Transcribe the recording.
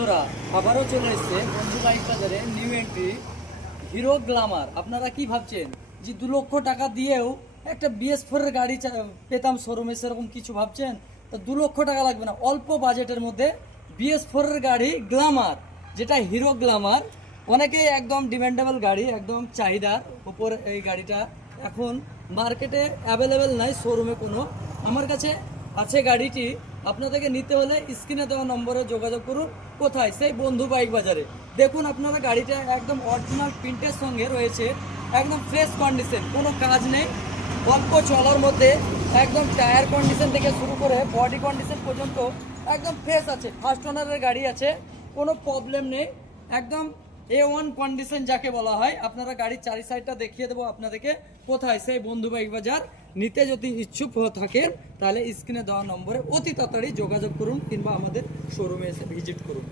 বন্ধুরা আবারও চলে এসেছে বন্ধু বাইক বাজারে নিউ এন্ট্রি হিরো গ্ল্যামার। আপনারা কি ভাবছেন যে 2 লক্ষ টাকা দিয়েও একটা BS4 এর গাড়ি পেতাম শোরুমে, সেরকম কিছু ভাবছেন? তো 2 লক্ষ টাকা লাগবে না, অল্প বাজেটের মধ্যে BS4 এর গাড়ি গ্ল্যামার, যেটা হিরো গ্ল্যামার। অনেকেই একদম ডিমান্ডেবল গাড়ি, একদম চাহিদার উপর এই গাড়িটা এখন মার্কেটে অ্যাভেলেবেল নাই শোরুমে কোনো। আমার কাছে আছে গাড়িটি। আপনাদেরকে নিতে হলে স্ক্রিনে দেওয়া নম্বরে যোগাযোগ করুন। কোথায়? সেই বন্ধু বাইক বাজারে। দেখুন আপনারা গাড়িটা একদম অরিজিনাল প্রিন্টের সঙ্গে রয়েছে, একদম ফ্রেশ কন্ডিশন, কোনো কাজ নেই, অল্প চলার মধ্যে একদম টায়ার কন্ডিশন থেকে শুরু করে বডি কন্ডিশন পর্যন্ত একদম ফ্রেশ আছে। ফার্স্ট ওনারের গাড়ি আছে, কোনো প্রবলেম নেই, একদম A1 কন্ডিশন যাকে বলা হয়। আপনারা গাড়ির চারি সাইডটা দেখিয়ে দেবো আপনাদেরকে। কোথায়? সেই বন্ধু বাইক বাজার। নিতে যদি ইচ্ছুক হয়ে থাকেন তাহলে স্ক্রিনে দেওয়া নম্বরে অতি তাড়াতাড়ি যোগাযোগ করুন কিংবা আমাদের শোরুমে এসে ভিজিট করুন।